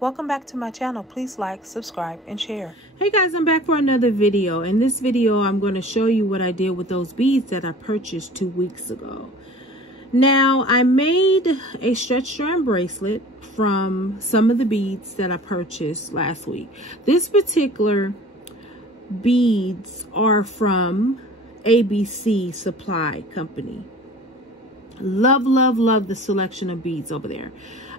Welcome back to my channel. Please like, subscribe, and share. Hey guys, I'm back for another video. In this video, I'm going to show you what I did with those beads that I purchased 2 weeks ago. Now, I made a stretch strand bracelet from some of the beads that I purchased last week. This particular beads are from ABC Supply Company. Love, love, love the selection of beads over there.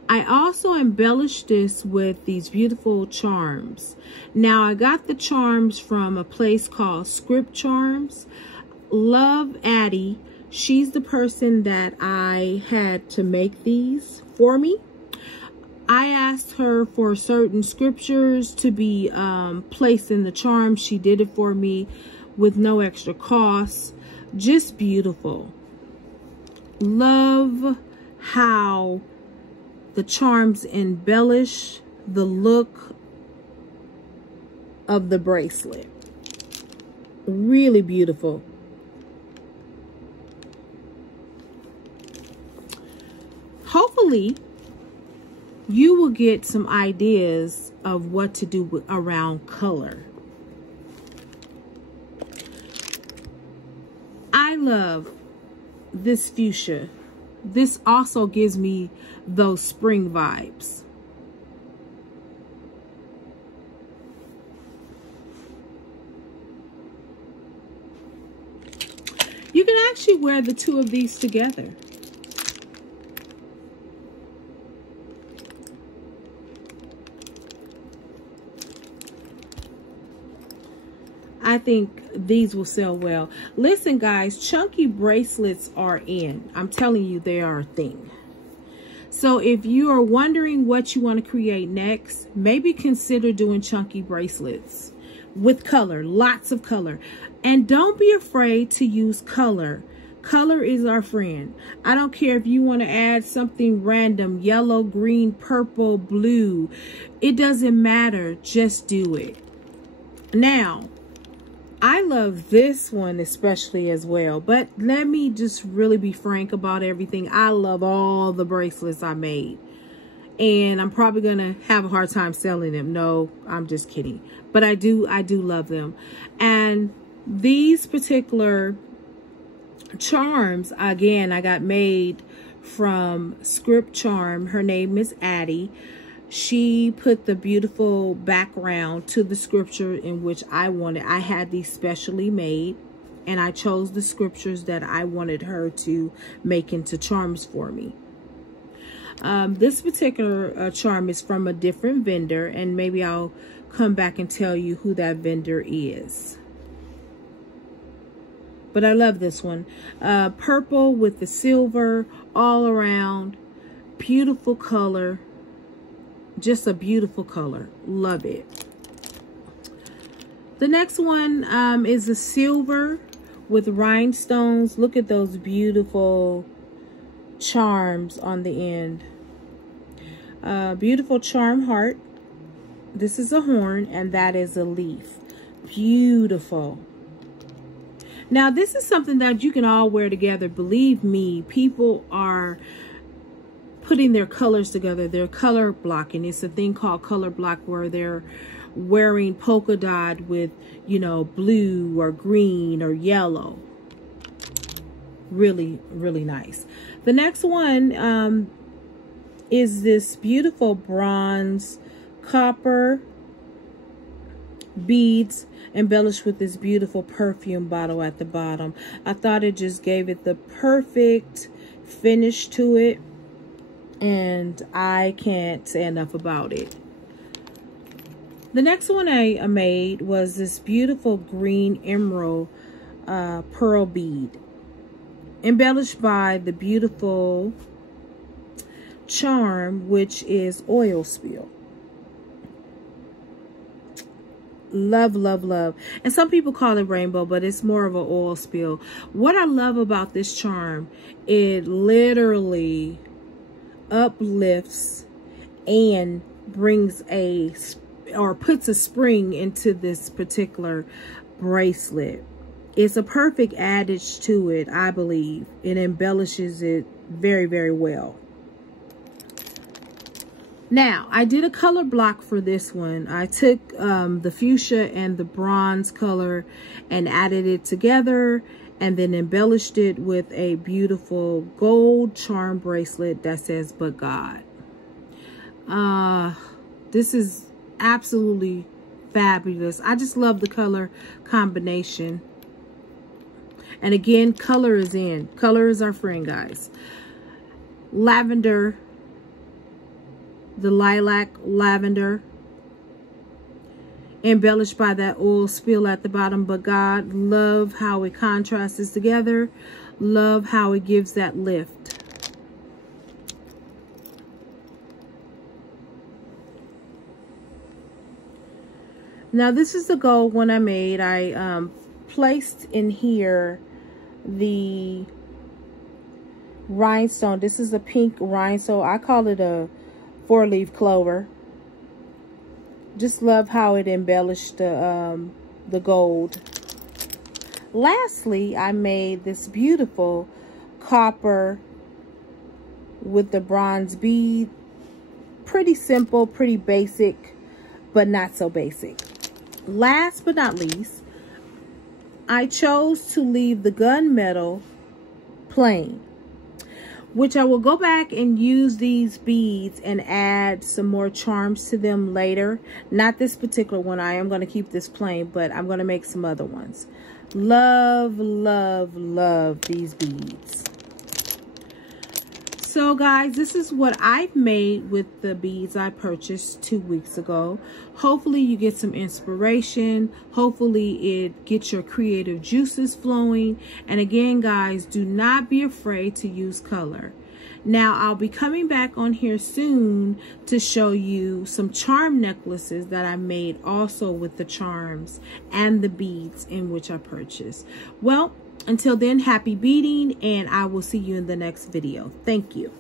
I also embellished this with these beautiful charms. Now, I got the charms from a place called Script Charms. Love Addie. She's the person that I had to make these for me. I asked her for certain scriptures to be placed in the charms. She did it for me with no extra cost. Just beautiful. Love how the charms embellish the look of the bracelet. Really beautiful. Hopefully, you will get some ideas of what to do around color. I love this fuchsia. This also gives me those spring vibes. You can actually wear the two of these together. I think these will sell well. Listen, guys, chunky bracelets are in. I'm telling you, they are a thing. So if you are wondering what you want to create next, maybe consider doing chunky bracelets with color, lots of color. And don't be afraid to use color. Color is our friend. I don't care if you want to add something random, yellow, green, purple, blue. It doesn't matter. Just do it. Now, I love this one especially as well, but let me just really be frank about everything. I love all the bracelets I made, and I'm probably gonna have a hard time selling them. No, I'm just kidding, but I do love them. And these particular charms, again, I got made from Script Charm. Her name is Addie. She put the beautiful background to the scripture in which I wanted. I had these specially made, and I chose the scriptures that I wanted her to make into charms for me. This particular charm is from a different vendor, and maybe I'll come back and tell you who that vendor is. But I love this one. Purple with the silver all around. Beautiful color. Just a beautiful color. Love it. The next one is a silver with rhinestones. Look at those beautiful charms on the end. Beautiful charm heart. This is a horn, and that is a leaf. Beautiful. Now, this is something that you can all wear together. Believe me, people are putting their colors together. They're color blocking. It's a thing called color block, where they're wearing polka dot with, you know, blue or green or yellow. Really, really nice. The next one is this beautiful bronze copper beads embellished with this beautiful perfume bottle at the bottom. I thought it just gave it the perfect finish to it, and I can't say enough about it. The next one I made was this beautiful green emerald pearl bead, embellished by the beautiful charm, which is oil spill. Love, love, love. And some people call it rainbow, but it's more of an oil spill. What I love about this charm, it literally uplifts and brings or puts a spring into this particular bracelet. It's a perfect adage to it, I believe. It embellishes it very, very well. Now, I did a color block for this one. I took the fuchsia and the bronze color and added it together and then embellished it with a beautiful gold charm bracelet that says, "But God." This is absolutely fabulous. I just love the color combination. And again, color is in. Color is our friend, guys. Lavender. The lilac lavender, embellished by that oil spill at the bottom. But God, love how it contrasts together. Love how it gives that lift. Now this is the gold one I made. I placed in here the rhinestone. This is a pink rhinestone. I call it a 4-leaf clover. Just love how it embellished the gold. Lastly, I made this beautiful copper with the bronze bead. Pretty simple, pretty basic, but not so basic. Last but not least, I chose to leave the gunmetal plain, which I will go back and use these beads and add some more charms to them later. Not this particular one. I am going to keep this plain, but I'm going to make some other ones. Love, love, love these beads. So guys, this is what I've made with the beads I purchased 2 weeks ago. Hopefully you get some inspiration. Hopefully it gets your creative juices flowing. And again, guys, do not be afraid to use color. Now, I'll be coming back on here soon to show you some charm necklaces that I made also with the charms and the beads in which I purchased. Well, until then, happy beading, and I will see you in the next video. Thank you.